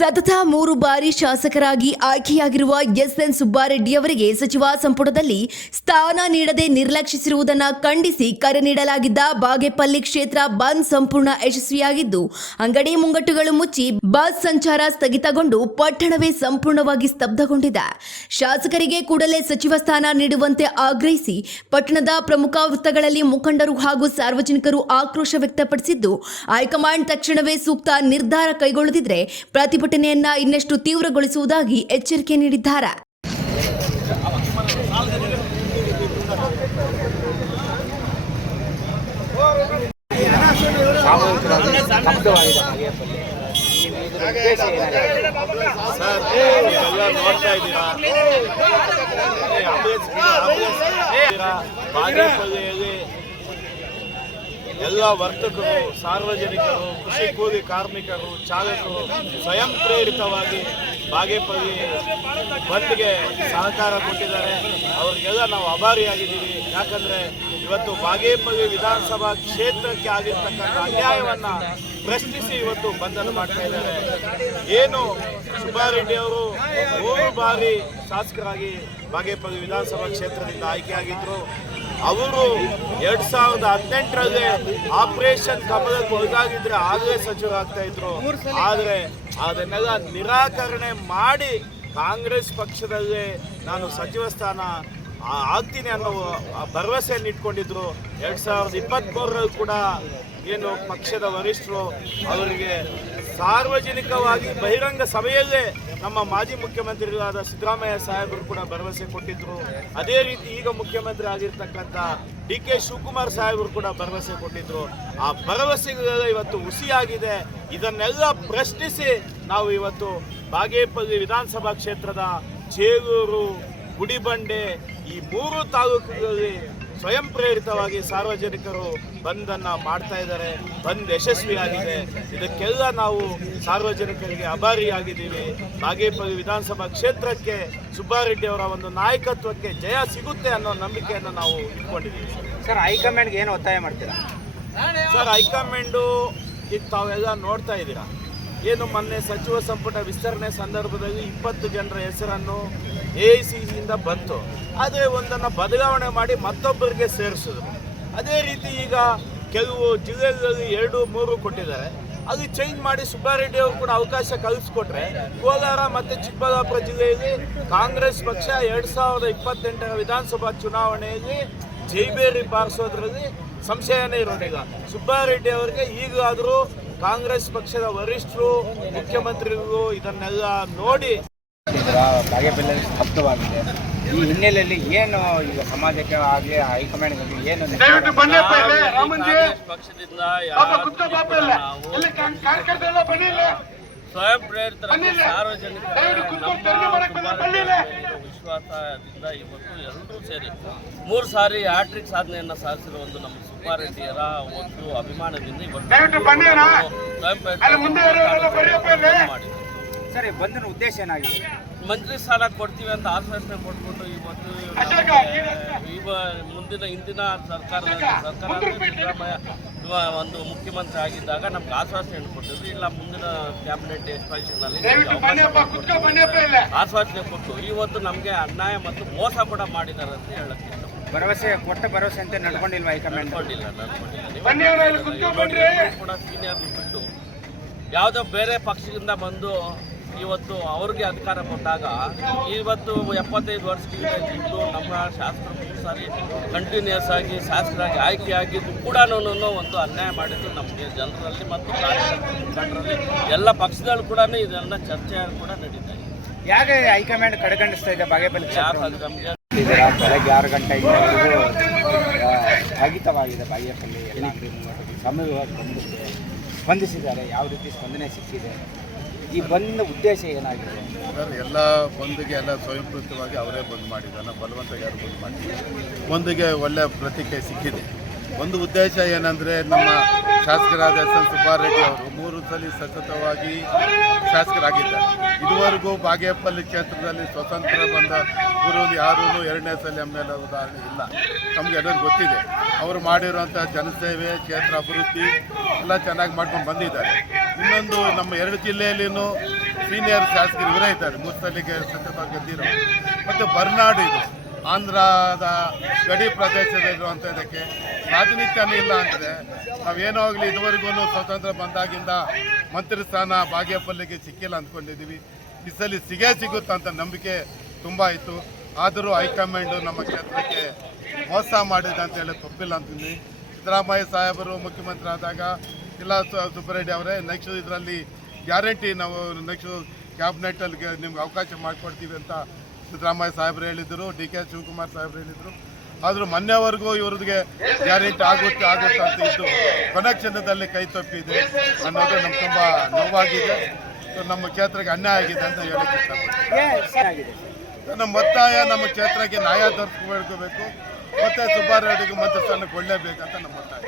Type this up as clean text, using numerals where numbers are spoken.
ಸತತ 3 ಬಾರಿ ಶಾಸಕರಾಗಿ ಆಯ್ಕೆಯಾಗಿರುವ ಎಸ್ಎನ್ ಸುಬ್ಬಾರೆಡ್ಡಿ ಅವರಿಗೆ ಸಚಿವ ಸಂಪುಟದಲ್ಲಿ ಸ್ಥಾನ ನೀಡದೆ ನಿರ್ಲಕ್ಷಿಸಿರುವುದನ್ನು ಖಂಡಿಸಿ ಕರೆ ನೀಡಲಾಗಿದ್ದ ಬಾಗೇಪಲ್ಲಿ ಕ್ಷೇತ್ರ ಬಂದ್ ಸಂಪೂರ್ಣ ಯಶಸ್ವಿಯಾಗಿದ್ದು ಅಂಗಡಿ ಮುಂಗಟ್ಟುಗಳು ಮುಚ್ಚಿ ಬಸ್ ಸಂಚಾರ ಸ್ಥಗಿತಗೊಂಡು ಪಟ್ಟಣವೇ ಸಂಪೂರ್ಣವಾಗಿ ಸ್ತಬ್ಧಗೊಂಡಿದೆ. ಶಾಸಕರಿಗೆ ಕೂಡಲೇ ಸಚಿವ ಸ್ಥಾನ ನೀಡುವಂತೆ ಆಗ್ರಹಿಸಿ ಪಟ್ಟಣದ ಪ್ರಮುಖ ವೃತ್ತಗಳಲ್ಲಿ ಮುಖಂಡರು ಹಾಗೂ ಸಾರ್ವಜನಿಕರು ಆಕ್ರೋಶ ವ್ಯಕ್ತಪಡಿಸಿದ್ದು, ಹೈಕಮಾಂಡ್ ತಕ್ಷಣವೇ ಸೂಕ್ತ ನಿರ್ಧಾರ ಕೈಗೊಳ್ಳದಿದ್ದರೆ ಪ್ರತಿಭಟನೆಯನ್ನ ಇನ್ನಷ್ಟು ತೀವ್ರಗೊಳಿಸುವುದಾಗಿ ಎಚ್ಚರಿಕೆ ನೀಡಿದ್ದಾರೆ. ಎಲ್ಲ ವರ್ತಕರು, ಸಾರ್ವಜನಿಕರು, ಕೃಷಿ ಕೂಲಿ ಕಾರ್ಮಿಕರು, ಚಾಲಕರು ಸ್ವಯಂ ಪ್ರೇರಿತವಾಗಿ ಬಾಗೇಪಲ್ಲಿ ಬಂದ್ಗೆ ಸಹಕಾರ ಕೊಟ್ಟಿದ್ದಾರೆ. ಅವರಿಗೆಲ್ಲ ನಾವು ಆಭಾರಿಯಾಗಿದ್ದೀವಿ. ಯಾಕಂದರೆ ಇವತ್ತು ಬಾಗೇಪಲ್ಲಿ ವಿಧಾನಸಭಾ ಕ್ಷೇತ್ರಕ್ಕೆ ಆಗಿರ್ತಕ್ಕಂಥ ಅನ್ಯಾಯವನ್ನು ಪ್ರಶ್ನಿಸಿ ಇವತ್ತು ಬಂಧನ ಮಾಡ್ತಾ ಇದ್ದಾರೆ. ಏನು ಸುಬ್ಬಾರೆಡ್ಡಿ ಅವರು 3 ಬಾರಿ ಶಾಸಕರಾಗಿ ಬಾಗೇಪಲ್ಲಿ ವಿಧಾನಸಭಾ ಕ್ಷೇತ್ರದಿಂದ ಆಯ್ಕೆಯಾಗಿದ್ದರು. ಅವರು 2018ರಲ್ಲಿ ಆಪರೇಷನ್ ಕಮಲಕ್ಕೆ ಒಳಗಾಗಿದ್ರೆ ಆಗಲೇ ಸಚಿವರಾಗ್ತಾ ಇದ್ರು. ಆದರೆ ಅದನ್ನೆಲ್ಲ ನಿರಾಕರಣೆ ಮಾಡಿ ಕಾಂಗ್ರೆಸ್ ಪಕ್ಷದಲ್ಲೇ ನಾನು ಸಚಿವ ಸ್ಥಾನ ಆಗ್ತೀನಿ ಅನ್ನೋ ಭರವಸೆಯನ್ನು ಇಟ್ಕೊಂಡಿದ್ರು. 2023ರಲ್ಲಿ ಕೂಡ ಏನು ಪಕ್ಷದ ವರಿಷ್ಠರು ಅವರಿಗೆ ಸಾರ್ವಜನಿಕವಾಗಿ ಬಹಿರಂಗ ಸಭೆಯಲ್ಲೇ ನಮ್ಮ ಮಾಜಿ ಮುಖ್ಯಮಂತ್ರಿಗಳಾದ ಸಿದ್ದರಾಮಯ್ಯ ಸಾಹೇಬರು ಕೂಡ ಭರವಸೆ ಕೊಟ್ಟಿದ್ದರು. ಅದೇ ರೀತಿ ಈಗ ಮುಖ್ಯಮಂತ್ರಿ ಆಗಿರ್ತಕ್ಕಂಥ DK ಶಿವಕುಮಾರ್ ಸಾಹೇಬರು ಕೂಡ ಭರವಸೆ ಕೊಟ್ಟಿದ್ದರು. ಆ ಭರವಸೆಗಳೆಲ್ಲ ಇವತ್ತು ಹುಸಿಯಾಗಿದೆ. ಇದನ್ನೆಲ್ಲ ಪ್ರಶ್ನಿಸಿ ನಾವು ಇವತ್ತು ಬಾಗೇಪಲ್ಲಿ ವಿಧಾನಸಭಾ ಕ್ಷೇತ್ರದ ಚೇಗೂರು, ಗುಡಿಬಂಡೆ ಈ 3 ತಾಲೂಕುಗಳಲ್ಲಿ ಸ್ವಯಂ ಪ್ರೇರಿತವಾಗಿ ಸಾರ್ವಜನಿಕರು ಬಂದನ್ನು ಮಾಡ್ತಾ ಇದ್ದಾರೆ. ಬಂದ್ ಯಶಸ್ವಿಯಾಗಿದೆ. ಇದಕ್ಕೆಲ್ಲ ನಾವು ಸಾರ್ವಜನಿಕರಿಗೆ ಆಭಾರಿಯಾಗಿದ್ದೀವಿ. ಬಾಗೇಪಲ್ಲಿ ವಿಧಾನಸಭಾ ಕ್ಷೇತ್ರಕ್ಕೆ ಸುಬ್ಬಾರೆಡ್ಡಿ ಅವರ ಒಂದು ನಾಯಕತ್ವಕ್ಕೆ ಜಯ ಸಿಗುತ್ತೆ ಅನ್ನೋ ನಂಬಿಕೆಯನ್ನು ನಾವು ಇಟ್ಕೊಂಡಿದ್ದೀವಿ. ಸರ್, ಹೈಕಮಾಂಡ್ಗೆ ಏನು ಒತ್ತಾಯ ಮಾಡ್ತೀರಾ? ಸರ್, ಹೈಕಮಾಂಡು ಈಗ ತಾವೆಲ್ಲ ನೋಡ್ತಾ ಇದ್ದೀರಾ. ಏನು ಮೊನ್ನೆ ಸಚಿವ ಸಂಪುಟ ವಿಸ್ತರಣೆ ಸಂದರ್ಭದಲ್ಲಿ 20 ಜನರ ಹೆಸರನ್ನು AICCಯಿಂದ ಬಂತು. ಆದರೆ ಒಂದನ್ನು ಬದಲಾವಣೆ ಮಾಡಿ ಮತ್ತೊಬ್ಬರಿಗೆ ಸೇರಿಸಿದ್ರು. ಅದೇ ರೀತಿ ಈಗ ಕೆಲವು ಜಿಲ್ಲೆಗಳಲ್ಲಿ 2-3 ಕೊಟ್ಟಿದ್ದಾರೆ. ಅದು ಚೇಂಜ್ ಮಾಡಿ ಸುಬ್ಬಾರೆಡ್ಡಿ ಅವರು ಕೂಡ ಅವಕಾಶ ಕಲ್ಪಿಸ್ಕೊಟ್ರೆ ಕೋಲಾರ ಮತ್ತು ಚಿಕ್ಕಬಳ್ಳಾಪುರ ಜಿಲ್ಲೆಯಲ್ಲಿ ಕಾಂಗ್ರೆಸ್ ಪಕ್ಷ 2028ರ ವಿಧಾನಸಭಾ ಚುನಾವಣೆಯಲ್ಲಿ ಜೈಬೇರಿ ಬಾರಿಸೋದ್ರಲ್ಲಿ ಸಂಶಯನೇ ಇರೋದಿಲ್ಲ. ಸುಬ್ಬಾರೆಡ್ಡಿ ಅವರಿಗೆ ಈಗಾದರೂ ಕಾಂಗ್ರೆಸ್ ಪಕ್ಷದ ವರಿಷ್ಠರು, ಮುಖ್ಯಮಂತ್ರಿಗಳು ಇದನ್ನೆಲ್ಲ ನೋಡಿ ಬಾಗೇಪಲ್ಲಿ ಸ್ತಬ್ಧವಾಗಿದೆ. ಈ ಹಿನ್ನೆಲೆಯಲ್ಲಿ ಏನು ಈಗ ಸಮಾಜಕ್ಕೆ ಆಗಲಿ ಹೈಕಮಾಂಡ್ ಏನು ಪಕ್ಷದಿಂದ ಸ್ವಯಂ ಪ್ರೇರಿತರಾಗಿ ಸಾರ್ವಜನಿಕರ ವಿಶ್ವಾಸದಿಂದ ಇವತ್ತು ಎಲ್ಲರೂ ಸೇರಿ 3 ಸಾರಿ ಹ್ಯಾಟ್ರಿಕ್ ಸಾಧನೆಯನ್ನು ಸಾಧಿಸಿರುವ ಒಂದು ನಮ್ಮ ಸುಬ್ಬಾರೆಡ್ಡಿಯರ ಒಂದು ಅಭಿಮಾನದಿಂದ ಇವತ್ತು ಮಾಡಿದ್ದಾರೆ. ಸರಿ, ಬಂಧನ ಉದ್ದೇಶ ಏನಾಗಿದೆ? ಮಂತ್ರಿ ಸ್ಥಾನ ಕೊಡ್ತೀವಿ ಅಂತ ಆಶ್ವಾಸನೆ ಕೊಟ್ಬಿಟ್ಟು ಇವತ್ತು ಹಿಂದಿನ ಸರ್ಕಾರದಲ್ಲಿ ಸಿದ್ದರಾಮಯ್ಯ ಒಂದು ಮುಖ್ಯಮಂತ್ರಿ ಆಗಿದ್ದಾಗ ನಮ್ಗೆ ಆಶ್ವಾಸನೆ ಕೊಟ್ಟಿದ್ರು. ಇಲ್ಲ ಮುಂದಿನ ಕ್ಯಾಬಿನೆಟ್ ಎಕ್ಸ್ಪಾನ್ಷನ್ನಲ್ಲಿ ಆಶ್ವಾಸನೆ ಕೊಟ್ಟು ಇವತ್ತು ನಮಗೆ ಅನ್ಯಾಯ ಮತ್ತು ಮೋಸ ಕೂಡ ಮಾಡಿದ್ದಾರೆ ಅಂತ ಹೇಳಕ್ಕೆ ಭರವಸೆ ಅಂತ ನಡ್ಕೊಂಡಿಲ್ವ ಹೈಕಮಾಂಡ್? ಕೂಡ ಸೀನಿಯರ್ ಬಿಟ್ಟು ಯಾವುದೋ ಬೇರೆ ಪಕ್ಷದಿಂದ ಬಂದು ಇವತ್ತು ಅವ್ರಿಗೆ ಅಧಿಕಾರ ಕೊಟ್ಟಾಗ ಇವತ್ತು 75 ವರ್ಷದಿಂದ ಇದ್ದು ನಮ್ಮ ಶಾಸಕರು 3 ಸಾರಿ ಕಂಟಿನ್ಯೂಸ್ ಆಗಿ ಶಾಸಕರಾಗಿ ಆಯ್ಕೆಯಾಗಿದ್ದು ಕೂಡ ಒಂದು ಅನ್ಯಾಯ ಮಾಡಿದ್ದು ನಮಗೆ ಜನರಲ್ಲಿ ಮತ್ತು ಮುಖಂಡರಲ್ಲಿ ಎಲ್ಲ ಪಕ್ಷದಲ್ಲೂ ಕೂಡ ಇದೆಲ್ಲ ಚರ್ಚೆ ಕೂಡ ನಡೀತಾ ಇದೆ. ಯಾಕೆ ಹೈಕಮಾಂಡ್ ಕಡೆಗಣಿಸ್ತಾ ಇದೆ ಬಾಗೇಪಲ್ಲಿ? ನಮಗೆ ಬೆಳಗ್ಗೆ 6 ಗಂಟೆಯಿಂದ ಸ್ಥಗಿತವಾಗಿದೆ ಬಾಗೇಪಲ್ಲಿ. ಎಲ್ಲ ಸಮಯವಾಗಿ ಸ್ಪಂದಿಸಿದ್ದಾರೆ. ಯಾವ ರೀತಿ ಸ್ಪಂದನೆ ಸಿಕ್ಕಿದೆ? ಈ ಬಂದ್ ಉದ್ದೇಶ ಏನಾಗಿದೆ ಸರ್? ಎಲ್ಲ ಬಂದ್ಗೆ ಎಲ್ಲ ಸ್ವಯಂಪ್ರೇರಿತವಾಗಿ ಅವರೇ ಬಂದ್ ಮಾಡಿದ್ದಾರೆ. ಬಲವಂತ ಯಾರು ಬಂದ್ ಮಾಡಿದ್ದಾರೆ. ಬಂದ್ಗೆ ಒಳ್ಳೆಯ ಪ್ರತಿಕ್ರಿಯೆ ಸಿಕ್ಕಿದೆ. ಒಂದು ಉದ್ದೇಶ ಏನಂದರೆ, ನಮ್ಮ ಶಾಸಕರಾದ ಎಸ್ಎನ್ ಸುಬ್ಬಾರೆಡ್ಡಿ ಅವರು 3 ಸಲ ಸತತವಾಗಿ ಶಾಸಕರಾಗಿದ್ದಾರೆ. ಇದುವರೆಗೂ ಬಾಗೇಪಲ್ಲಿ ಕ್ಷೇತ್ರದಲ್ಲಿ ಸ್ವತಂತ್ರ ಬಂದ ಪೂರ್ವದಲ್ಲಿ ಯಾರೂ 2ನೇ ಸಲ MLA ಉದಾಹರಣೆ ಇಲ್ಲ. ನಮಗೆ ಎಲ್ಲರಿಗೂ ಗೊತ್ತಿದೆ. ಅವರು ಮಾಡಿರುವಂಥ ಜನಸೇವೆ, ಕ್ಷೇತ್ರ ಅಭಿವೃದ್ಧಿ ಎಲ್ಲ ಚೆನ್ನಾಗಿ ಮಾಡ್ಕೊಂಡು ಬಂದಿದ್ದಾರೆ. ಇನ್ನೊಂದು ನಮ್ಮ 2 ಜಿಲ್ಲೆಯಲ್ಲಿನೂ ಸೀನಿಯರ್ ಶಾಸಕರು ಇವರೇ ಇದ್ದಾರೆ, 3 ಸಲಿಗೆ ಸತತವಾಗಿ ಗೆದ್ದಿರೋ. ಮತ್ತು ಬರ್ನಾಡು ಇದು ಆಂಧ್ರದ ಗಡಿ ಪ್ರದೇಶದಲ್ಲಿರುವಂಥ ಇದಕ್ಕೆ ಪ್ರಾತಿನಿಧ್ಯನೇ ಇಲ್ಲ ಅಂದರೆ ನಾವೇನೋ ಆಗಲಿ ಇದುವರೆಗೂ ಸ್ವತಂತ್ರ ಬಂದಾಗಿಂದ ಮಂತ್ರಿ ಸ್ಥಾನ ಬಾಗೇಪಲ್ಲಿಗೆ ಸಿಕ್ಕಿಲ್ಲ ಅಂದ್ಕೊಂಡಿದ್ದೀವಿ. ಈ ಸಲ ಸಿಗುತ್ತಂತ ನಂಬಿಕೆ ತುಂಬ ಇತ್ತು. ಆದರೂ ಹೈಕಮಾಂಡು ನಮ್ಮ ಕ್ಷೇತ್ರಕ್ಕೆ ಮೋಸ ಮಾಡಿದೆ ಅಂತ ಹೇಳಿ ತಪ್ಪಿಲ್ಲ ಅಂತೀನಿ. ಸಿದ್ದರಾಮಯ್ಯ ಸಾಹೇಬರು ಮುಖ್ಯಮಂತ್ರಿ ಆದಾಗ ಇಲ್ಲ ಸುಬ್ಬರೆಡ್ಡಿ ಅವರೇ ನೆಕ್ಸ್ಟ್ ಇದರಲ್ಲಿ ಗ್ಯಾರಂಟಿ ನಾವು ನೆಕ್ಸ್ಟ್ ಕ್ಯಾಬಿನೆಟಲ್ಲಿ ನಿಮ್ಗೆ ಅವಕಾಶ ಮಾಡಿಕೊಡ್ತೀವಿ ಅಂತ ಸಿದ್ದರಾಮಯ್ಯ ಸಾಹೇಬರು ಹೇಳಿದರು, ಡಿ.ಕೆ. ಶಿವಕುಮಾರ್ ಸಾಹೇಬರು ಹೇಳಿದರು. ಆದರೂ ಮೊನ್ನೆವರೆಗೂ ಇವ್ರಿಗೆ ಗ್ಯಾರಂಟಿ ಆಗುತ್ತೆ ಅಂತ ಇದ್ದು ಕೊನೆ ಕ್ಷಣದಲ್ಲಿ ಕೈ ತಪ್ಪಿದೆ ಅನ್ನೋದು ನಮ್ಗೆ ತುಂಬ ನೋವಾಗಿದೆ. ನಮ್ಮ ಕ್ಷೇತ್ರಕ್ಕೆ ಅನ್ಯಾಯ ಆಗಿದೆ ಅಂತ ಹೇಳಕ್ಕೆ ಇಷ್ಟಪಡ್ತೀನಿ. ನಮ್ಮ ಒತ್ತಾಯ ನಮ್ಮ ಕ್ಷೇತ್ರಕ್ಕೆ ನ್ಯಾಯ ದೊರಕಬೇಕು ಮತ್ತು ಸುಬ್ಬಾರೆಡ್ಡಿಗೆ ಮಂತ್ರಿ ಸ್ಥಾನ ಕೊಡಲೇಬೇಕಂತ ನಮ್ಮ ಒತ್ತಾಯ.